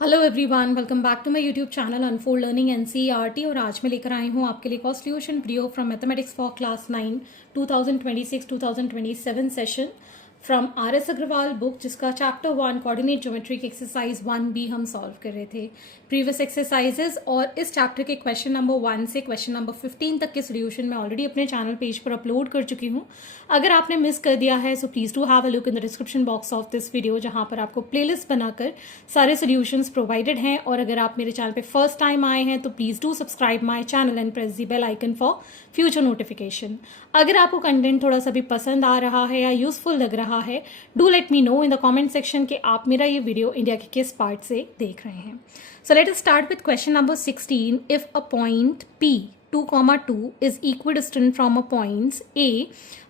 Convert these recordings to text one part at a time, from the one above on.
Hello everyone, welcome back to my YouTube channel unfold learning NCERT. और आज मैं लेकर आई हूँ आपके लिए कॉस्ट solution video from mathematics for class 9 2026-2027 session from R S. Agarwal book, जिसका chapter 1 coordinate geometric exercise 1B हम सॉल्व कर रहे थे प्रीवियस एक्सरसाइजेस। और इस चैप्टर के क्वेश्चन नंबर 1 से क्वेश्चन नंबर 15 तक के सोल्यूशन मैं ऑलरेडी अपने चैनल पेज पर अपलोड कर चुकी हूँ। अगर आपने मिस कर दिया है so please do have a look in the description box of this video, जहाँ पर आपको प्लेलिस्ट बनाकर सारे सोल्यूशंस प्रोवाइडेड हैं। और अगर आप मेरे चैनल पे फर्स्ट टाइम आए हैं तो please do subscribe my channel and press the bell icon for future notification. अगर आपको कंटेंट थोड़ा सा भी पसंद आ रहा है या यूजफुल लग रहा है, do let me know in the comment section कि आप मेरा ये वीडियो इंडिया के किस पार्ट से देख रहे हैं। So let us start with question number 16। If a point P 2, 2 is equidistant from a points A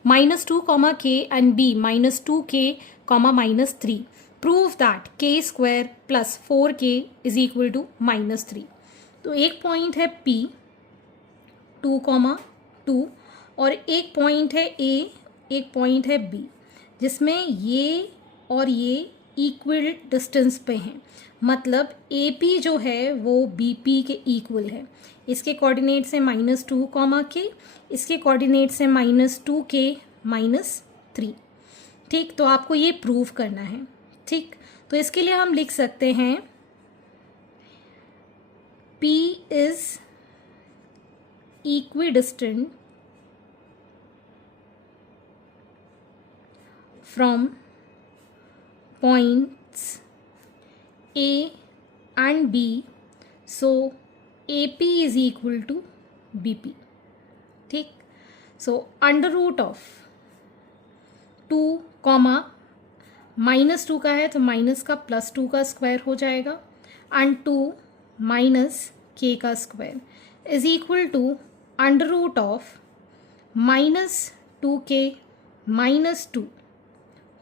-2, K and B -2K, -3. Prove that K square plus 4K is equal to -3. तो एक point है P 2, 2 और एक point है A, एक point है B, जिसमें ये और ये इक्वल डिस्टेंस पे हैं। मतलब AP जो है वो BP के इक्वल है। इसके कोऑर्डिनेट्स है -2, K, इसके कोऑर्डिनेट्स है -2K, -3। ठीक, तो आपको ये प्रूव करना है। ठीक, तो इसके लिए हम लिख सकते हैं P is equidistant from points A and B, so AP is equal to BP. ठीक, सो अंडर रूट ऑफ 2, -2 का है तो माइनस का +2 का स्क्वायर हो जाएगा एंड 2 -K का square is equal to under root of -2K -2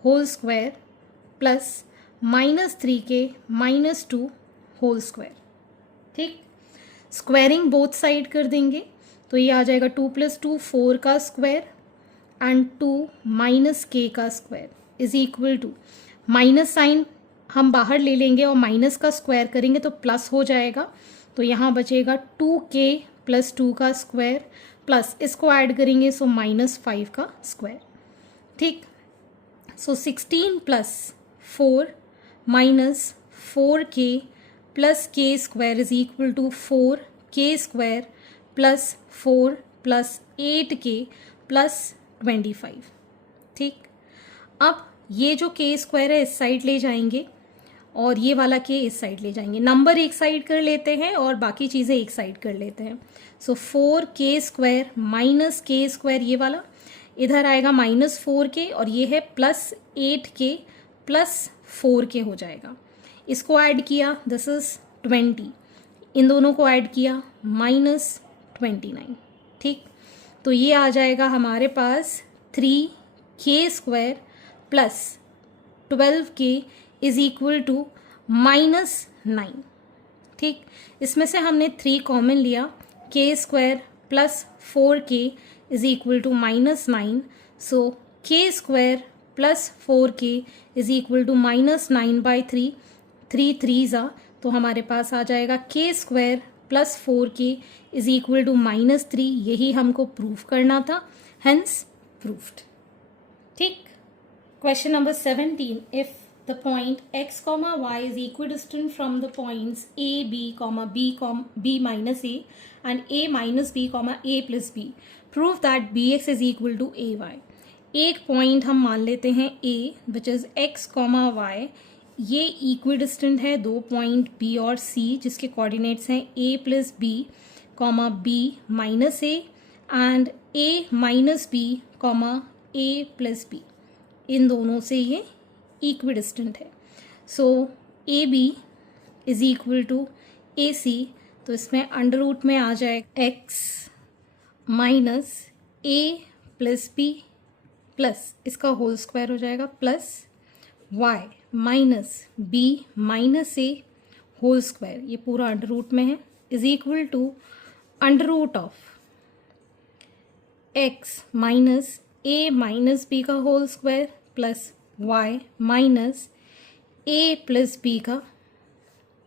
whole square plus -3K -2 whole square. ठीक, स्क्वायरिंग बोथ साइड कर देंगे तो ये आ जाएगा 2 + 2 4 का स्क्वायर एंड 2 -K का square is equal to minus sign हम बाहर ले लेंगे और माइनस का स्क्वायर करेंगे तो प्लस हो जाएगा। तो यहाँ बचेगा 2K + 2 का स्क्वायर प्लस इसको ऐड करेंगे सो -5 का स्क्वायर। ठीक, so 16 + 4 -4K + K square is equal to 4K square plus 4 + 8K + 25। ठीक, अब ये जो K स्क्वायर है इस साइड ले जाएंगे और ये वाला K इस साइड ले जाएंगे। नंबर एक साइड कर लेते हैं और बाकी चीज़ें एक साइड कर लेते हैं। सो 4K स्क्वायर -K स्क्वायर ये वाला इधर आएगा -4K और ये है +8K + 4K हो जाएगा। इसको ऐड किया दिस इज 20, इन दोनों को ऐड किया -29। ठीक, तो ये आ जाएगा हमारे पास 3K square plus 12K is equal to -9। ठीक, इसमें से हमने 3 कॉमन लिया, K square plus 4K is equal to -9। So K square plus 4K is equal to -9/3, 3 3s तो हमारे पास आ जाएगा K square plus 4K is equal to -3। यही हमको प्रूफ करना था, हेंस प्रूफ्ड। ठीक, question number 17। If the point x, y is equidistant from the points A, B, B -A and A -B, A + B, prove that BX is equal to AY। एक point हम मान लेते हैं A which is x, y, ये equidistant है दो point B और C जिसके कोऑर्डिनेट्स हैं A + B, B -A and A -B, A + B। इन दोनों से ये इक्विडिस्टेंट है। So AB is equal to AC, तो इसमें अंडर रूट में आ जाए x -A + B प्लस इसका होल स्क्वायर हो जाएगा plus y -B -A whole square, ये पूरा अंडर रूट में है, is equal to under root of x -A -B का whole square plus y -A + B का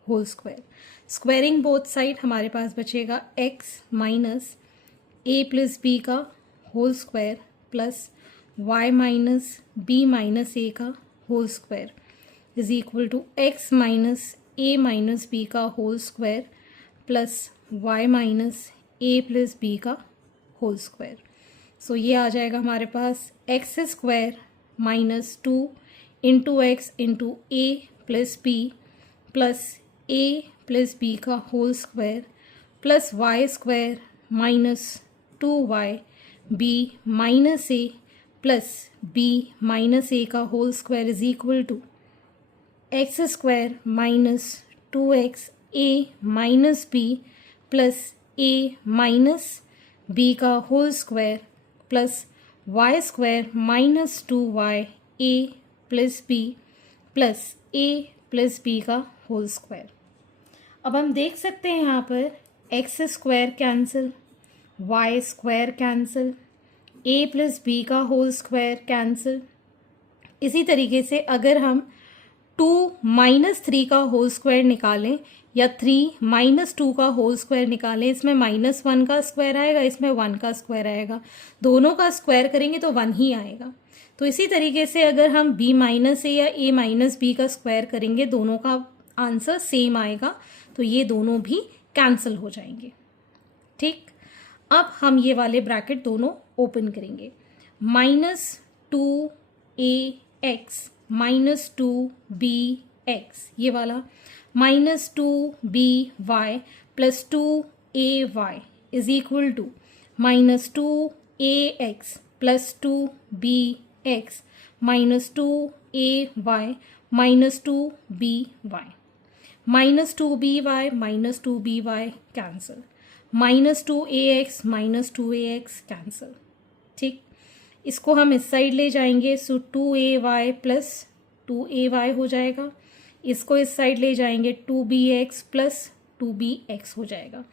whole square. Squaring both side हमारे पास बचेगा x minus A plus B का whole square plus y minus B minus A का whole square is equal to x minus A minus B का whole square plus y minus A plus B का whole square. So ये आ जाएगा हमारे पास x square minus 2 into x into A plus B plus A plus B का whole square plus y square minus 2y B minus A plus B minus A का whole square is equal to x square minus 2x A minus B plus A minus B का whole square plus y square minus 2y A plus B plus A plus B का whole square. अब हम देख सकते हैं यहाँ पर x square cancel, y square cancel, A plus B का होल स्क्वायर कैंसिल। इसी तरीके से अगर हम 2 माइनस 3 का होल स्क्वायर निकालें या 3 माइनस 2 का होल स्क्वायर निकालें, इसमें -1 का स्क्वायर आएगा, इसमें 1 का स्क्वायर आएगा, दोनों का स्क्वायर करेंगे तो 1 ही आएगा। तो इसी तरीके से अगर हम b माइनस ए या a माइनस बी का स्क्वायर करेंगे, दोनों का आंसर सेम आएगा, तो ये दोनों भी कैंसिल हो जाएंगे। ठीक, अब हम ये वाले ब्रैकेट दोनों ओपन करेंगे। -2ax माइनस 2bx, ये वाला -2by plus 2ay is equal to -2ax plus 2bx minus 2ay minus 2by, minus 2by minus 2by cancel, -2ax minus 2ax cancel. ठीक, इसको हम इस साइड ले जाएंगे, सो 2ay प्लस 2ay हो जाएगा। इसको इस साइड ले जाएंगे, 2bx प्लस 2bx हो जाएगा।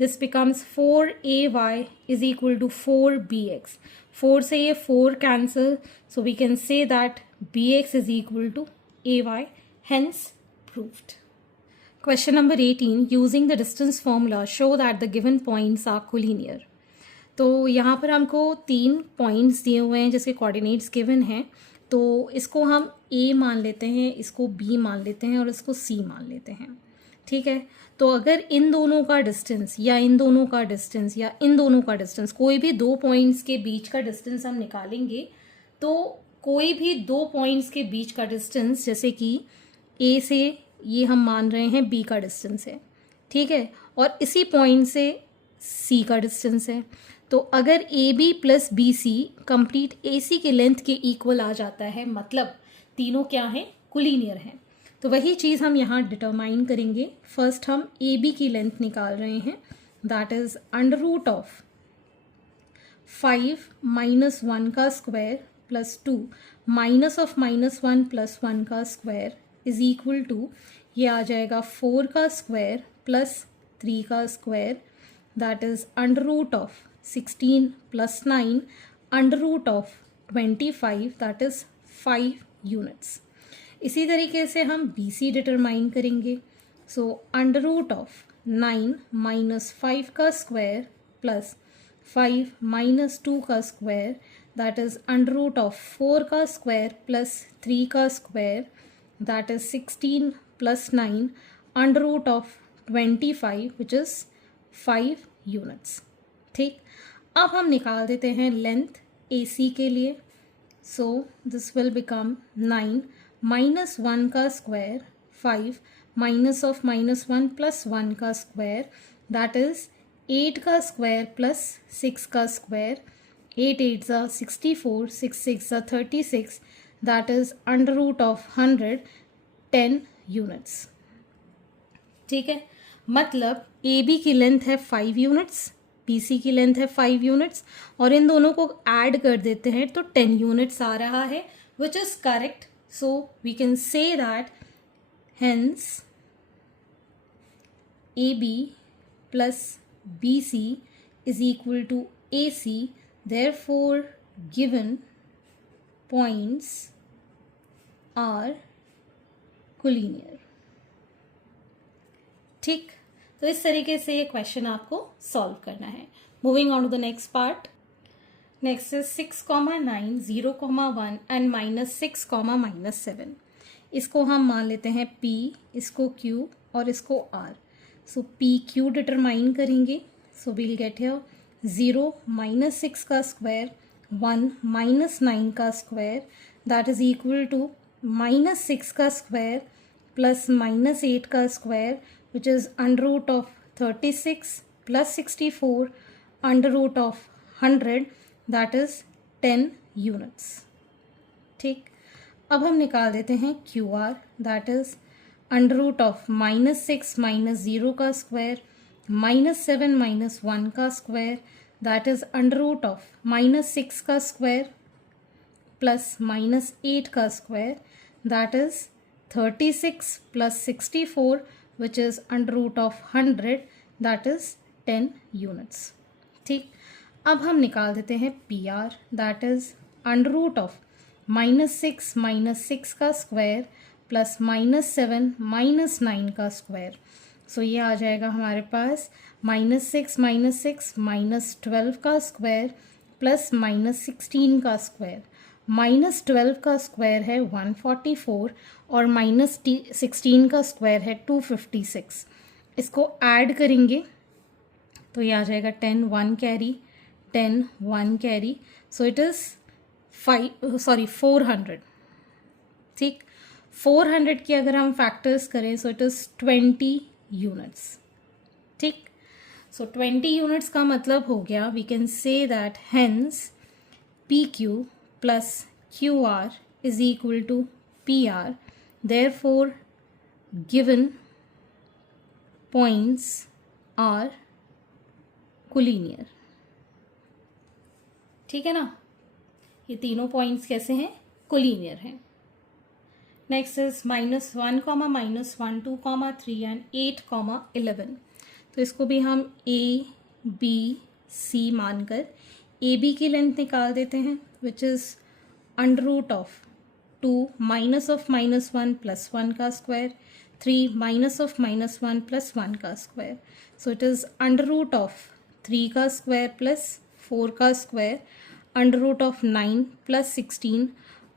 This becomes 4ay is equal to 4bx। 4 से ये 4 cancel, so we can say that bx is equal to ay, hence proved. Question number 18, using the distance formula show that the given points are collinear। तो यहाँ पर हमको 3 points दिए हुए हैं जिसके कोऑर्डिनेट्स गिवन हैं, तो इसको हम A मान लेते हैं, इसको B मान लेते हैं और इसको C मान लेते हैं। ठीक है, तो अगर इन दोनों का डिस्टेंस या इन दोनों का डिस्टेंस या इन दोनों का डिस्टेंस, कोई भी 2 पॉइंट्स के बीच का डिस्टेंस हम निकालेंगे, तो कोई भी 2 पॉइंट्स के बीच का डिस्टेंस, जैसे कि A से ये हम मान रहे हैं B का डिस्टेंस है, ठीक है, और इसी पॉइंट से C का डिस्टेंस है, तो अगर AB plus BC complete AC के लेंथ के इक्वल आ जाता है, मतलब तीनों क्या हैं, कोलिनियर हैं। तो वही चीज़ हम यहाँ डिटरमाइन करेंगे। फर्स्ट हम AB की लेंथ निकाल रहे हैं, that is under-root of 5 minus 1 का square plus 2 minus of -1 plus 1 का स्क्वायर इज इक्वल टू, ये आ जाएगा 4 का स्क्वायर प्लस 3 का square, that is under-root of 16 plus 9 under-root of 25, that is 5 units. इसी तरीके से हम BC डिटरमाइन करेंगे। सो अंडर-रूट ऑफ 9 माइनस 5 का स्क्वायर प्लस 5 माइनस 2 का square, that is under-root of 4 का स्क्वायर प्लस 3 का square, that is 16 plus 9 under-root of 25 which is 5 units. ठीक, अब हम निकाल देते हैं लेंथ AC के लिए। So this will become 9 minus 1 का स्क्वायर 5 माइनस ऑफ -1 प्लस 1 का स्क्वायर, दैट इज 8 का स्क्वायर प्लस 6 का स्क्वायर, 8 8 ज़ा 64, 6 6 ज़ा 36, that is under-root of 100, 10 units. ठीक है, मतलब AB की लेंथ है 5 यूनिट्स, BC की लेंथ है 5 यूनिट्स, और इन दोनों को ऐड कर देते हैं तो 10 यूनिट्स आ रहा है, which is correct. So we can say that hence AB plus BC is equal to AC, therefore given points are collinear। ठीक, तो इस तरीके से ये क्वेश्चन आपको सॉल्व करना है। Moving on to the next part. Next is 6,9, 0,1 and -6, -7। इसको हम मान लेते हैं P, इसको Q और इसको R। So P Q determine करेंगे। सो वील गेट हियर 0 -6 का स्क्वायर, 1 -9 का square, that is equal to -6 का स्क्वायर प्लस -8 का square, which is under root of 36 plus 64 under root of 100, that is 10 units. ठीक, अब हम निकाल देते हैं QR, that is under root of -6 -0 का स्क्वायर, -7 -1 का square, that is under root of -6 का स्क्वायर प्लस -8 का square, that is 36 plus 64, which is under root of 100, that is 10 units. ठीक, अब हम निकाल देते हैं PR, that is under root of -6 -6 का स्क्वायर प्लस -7 -9 का स्क्वायर। सो ये आ जाएगा हमारे पास -6 -6 -12 का स्क्वायर प्लस -16 का स्क्वायर। -12 का स्क्वायर है 144 और -16 का स्क्वायर है 256। इसको ऐड करेंगे तो ये आ जाएगा 10 1 carry, 10 1 carry, so it is 400। ठीक, 400 की अगर हम फैक्टर्स करें सो इट इज़ 20 यूनिट्स। ठीक, सो 20 यूनिट्स का मतलब हो गया, we can say that hence PQ plus QR is equal to PR, therefore given points are collinear. ठीक है ना, ये तीनों पॉइंट्स कैसे हैं? कोलिनियर हैं। Next is -1, -1, -2, 3 and 8, 11। तो इसको भी हम A B C मानकर AB की लेंथ निकाल देते हैं, which is under root of 2 minus of -1 plus 1 का स्क्वायर, 3 माइनस ऑफ -1 प्लस 1 का square. So it is under root of 3 का स्क्वायर प्लस 4 का square, under root of 9 plus 16,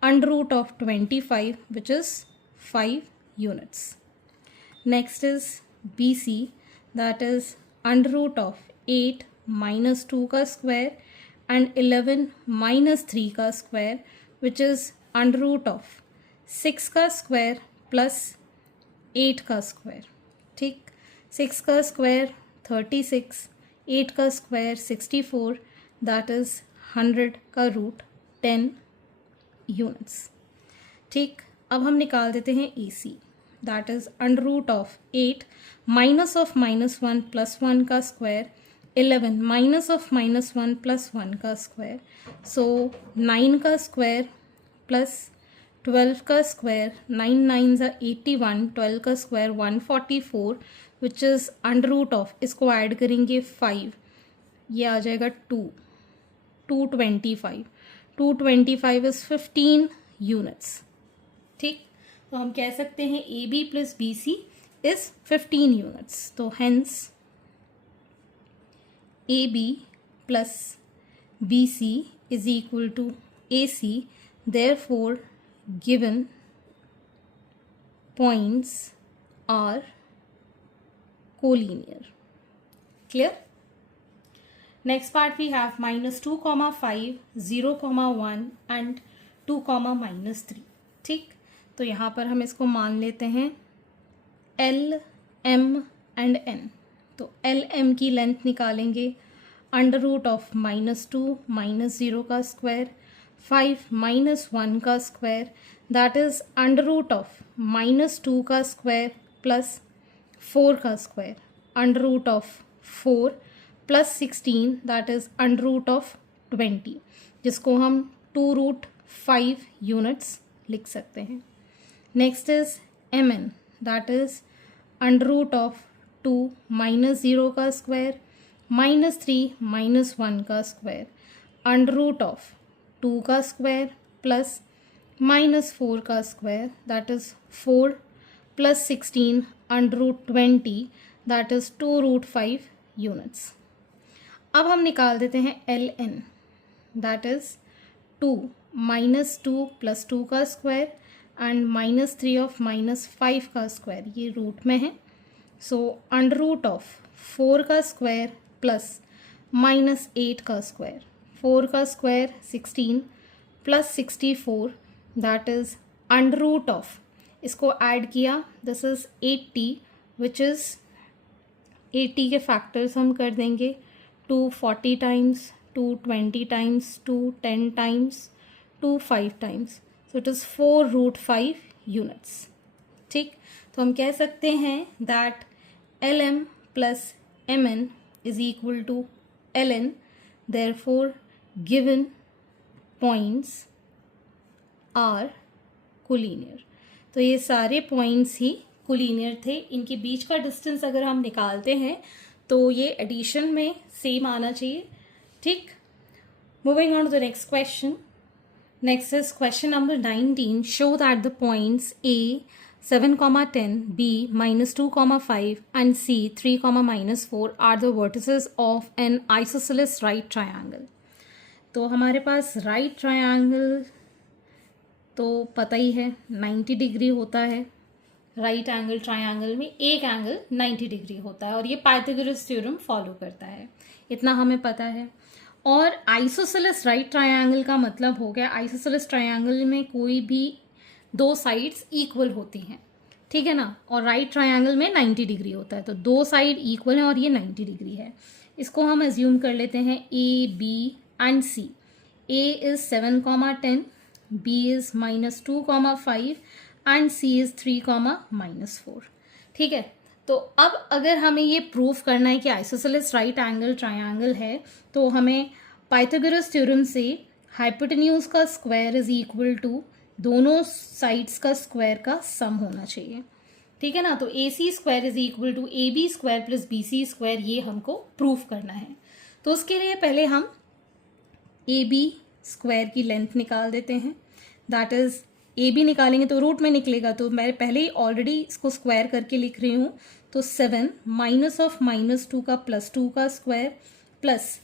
under root of 25, which is 5 units. Next is BC, that is under root of 8 -2 का square and 11 -3 का square, which is under root of 6 का square plus 8 का square. ठीक, 6 का square 36, 8 का square 64, that is 100 का root 10 units. ठीक, अब हम निकाल देते हैं AC, that is under root of 8 minus of -1 plus 1 का स्क्वायर, 11 माइनस ऑफ -1 प्लस 1 का स्क्वायर। सो 9 का स्क्वायर प्लस 12 का स्क्वायर, 9 9s are 81, 12 का square 144, which is under root of, इसको ऐड करेंगे 5, ये आ जाएगा 225। 225 इज 15 यूनिट्स। ठीक, तो हम कह सकते हैं AB plus BC is 15 units. तो hence AB plus BC is equal to AC, therefore given points are collinear. Clear? Next part we have -2, 5, 0, 1 and 2, -3. ठीक, तो यहाँ पर हम इसको मान लेते हैं L, M and N। तो L M की लेंथ निकालेंगे, अंडर रूट ऑफ -2 -0 का स्क्वायर, 5 -1 का square, that is under root of -2 का स्क्वायर प्लस 4 का square, under root of 4 plus 16, that is under root of 20, जिसको हम 2√5 यूनिट्स लिख सकते हैं। Next is MN, that is under root of 2 -0 का स्क्वायर, -3 -1 का स्क्वायर, अंडर रूट ऑफ 2 का स्क्वायर प्लस -4 का square, that is 4 plus 16 under root 20, that is 2√5 units. अब हम निकाल देते हैं ln, दैट इज़ 2 -2 + 2 का स्क्वायर एंड -3 ऑफ -5 का स्क्वायर, ये रूट में है। सो √4 का स्क्वायर प्लस -8 का स्क्वायर, 4 का स्क्वायर 16 प्लस 64 दैट इज़ √, इसको ऐड किया, दिस इज़ 80 विच इज़ 80 के फैक्टर्स हम कर देंगे, 240 times, 220 times, 210 times, 25 times, so it is 4√5 units. ठीक, तो हम कह सकते हैं that lm plus mn is equal to ln, therefore given points are collinear. तो ये सारे पॉइंट्स ही कोलिनियर थे। इनके बीच का डिस्टेंस अगर हम निकालते हैं तो ये एडिशन में सेम आना चाहिए। ठीक, moving on to the next question. Next is question number 19। Show that the points A 7, 10, B -2, 5 and C 3, -4 are the vertices of an isosceles right triangle। तो हमारे पास राइट ट्रायंगल तो पता ही है 90 डिग्री होता है। राइट एंगल ट्रायंगल में एक angle 90 degree होता है और ये पाइथागोरस थ्योरम फॉलो करता है, इतना हमें पता है। और आइसोसेलेस राइट ट्रायंगल का मतलब हो गया, आइसोसेलेस ट्रायंगल में कोई भी दो साइड्स इक्वल होती हैं, ठीक है ना। और राइट ट्रायंगल में 90 डिग्री होता है, तो दो साइड इक्वल हैं और ये 90 डिग्री है। इसको हम एज्यूम कर लेते हैं A, B and C। A is 7, 10, B is -2, 5 and C is 3, -4। ठीक है, तो अब अगर हमें ये प्रूफ करना है कि आइसोसेलेस राइट एंगल ट्रायंगल है, तो हमें पाइथागोरस थ्योरम से हाइपोटेन्यूज का स्क्वायर इज इक्वल टू दोनों साइड्स का स्क्वायर का सम होना चाहिए। ठीक है ना, तो AC square is equal to AB square plus BC square, ये हमको प्रूफ करना है। तो उसके लिए पहले हम AB स्क्वायर की लेंथ निकाल देते हैं, दैट इज AB निकालेंगे तो रूट में निकलेगा, तो मैं पहले ही ऑलरेडी इसको स्क्वायर करके लिख रही हूँ। तो 7 -2 का +2 का स्क्वायर प्लस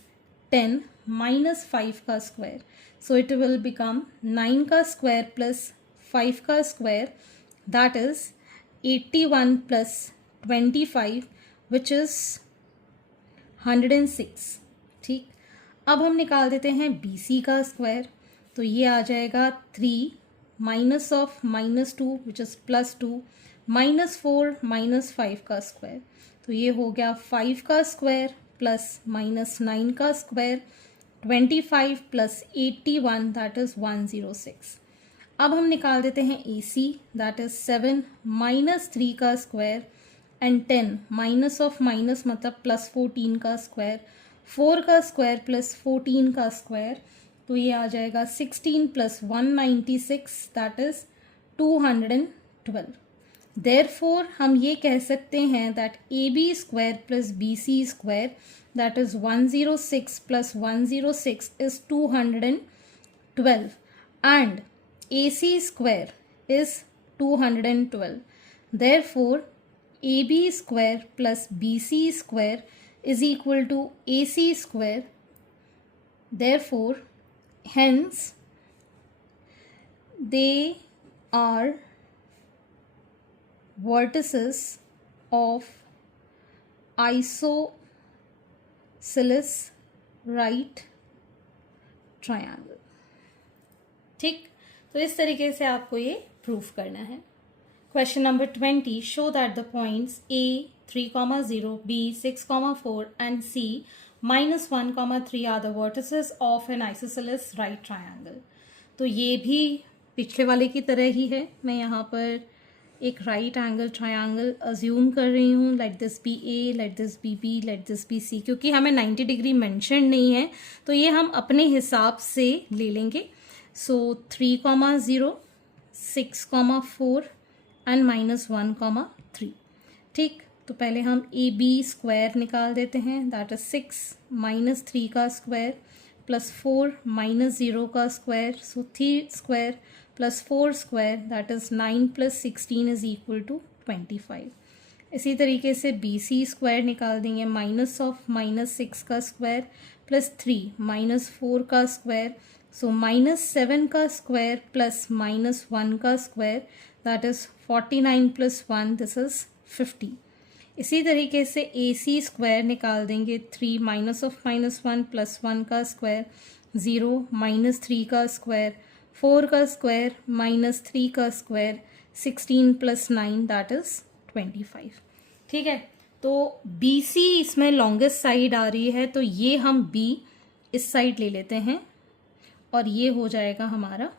10 -5 का square, so it will become 9 का स्क्वायर प्लस 5 का square, that is 81 plus 25 which is 106। ठीक, अब हम निकाल देते हैं BC का स्क्वायर, तो ये आ जाएगा 3 -2 विच इज़ +2 -4 -5 का स्क्वायर, तो ये हो गया 5 का स्क्वायर प्लस -9 का स्क्वायर, 25 प्लस 81 दैट इज़ 106। अब हम निकाल देते हैं AC, दैट इज़ 7 -3 का स्क्वायर एंड 10 माइनस मतलब +14 का स्क्वायर, 4 का स्क्वायर प्लस 14 का स्क्वायर, तो ये आ जाएगा 16 प्लस 196 दैट इज 212। देयरफॉर हम ये कह सकते हैं that AB square plus BC square that is 106 plus 106 is 212 and AC square is 212। Therefore AB square plus BC square is equal to AC square, therefore hence they are vertices of isosceles right triangle। ठीक, तो इस तरीके से आपको ये proof करना है। Question number 20, show that the points A 3, 0, B 6, 4 and C -1, 3 are the vertices of an isosceles right triangle। तो ये भी पिछले वाले की तरह ही है। मैं यहाँ पर एक राइट एंगल ट्रायंगल अज्यूम कर रही हूँ, let this be A, let this be B, let this be C। क्योंकि हमें 90 डिग्री मेंशन नहीं है तो ये हम अपने हिसाब से ले लेंगे। सो 3, 0, 6, 4 एंड -1, 3। ठीक, तो पहले हम AB स्क्वायर निकाल देते हैं, दैट इज 6 -3 का स्क्वायर प्लस 4 -0 का square, so 3 square plus 4 square that is 9 plus 16 is equal to 25। इसी तरीके से बी सी स्क्वायर निकाल देंगे, माइनस ऑफ -6 का स्क्वायर प्लस 3 -4 का स्क्वायर, सो -7 का स्क्वायर प्लस -1 का square, that is 49 + 1, this is 50। इसी तरीके से ए सी स्क्वायर निकाल देंगे, 3 -1 + 1 का स्क्वायर, 0 -3 का स्क्वायर, 4 का स्क्वायर -3 का स्क्वायर, 16 + 9 दैट इज 25। ठीक है, तो बी सी इसमें लॉन्गेस्ट साइड आ रही है, तो ये हम बी इस साइड ले लेते हैं और ये हो जाएगा हमारा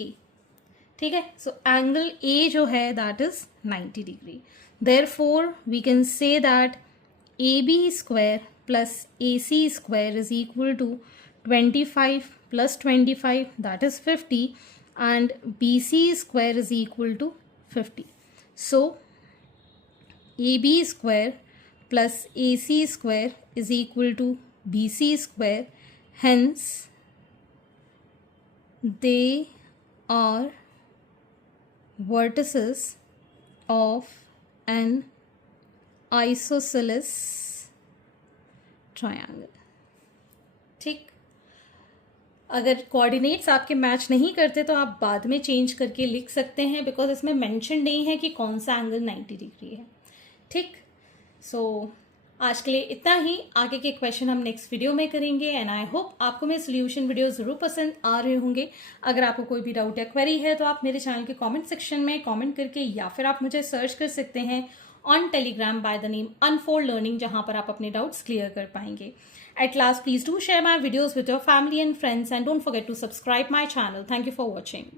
ए। ठीक है, सो एंगल ए जो है that is 90 degree. Therefore we can say that A B square plus A C square is equal to 25 + 25 that is 50 and BC square is equal to 50. So AB square plus AC square is equal to BC square. Hence, they are vertices of an isosceles triangle. ठीक, अगर coordinates आपके match नहीं करते तो आप बाद में change करके लिख सकते हैं, बिकॉज इसमें मेंशन नहीं है कि कौन सा एंगल 90 डिग्री है। ठीक, सो आज के लिए इतना ही। आगे के क्वेश्चन हम नेक्स्ट वीडियो में करेंगे एंड आई होप आपको मेरे सोल्यूशन वीडियो ज़रूर पसंद आ रहे होंगे। अगर आपको कोई भी डाउट या क्वेरी है तो आप मेरे चैनल के कमेंट सेक्शन में कमेंट करके, या फिर आप मुझे सर्च कर सकते हैं on Telegram by the name unfold learning, जहां पर आप अपने डाउट्स क्लियर कर पाएंगे। At last, please do share my videos with your family and friends and don't forget to subscribe my channel. Thank you for watching.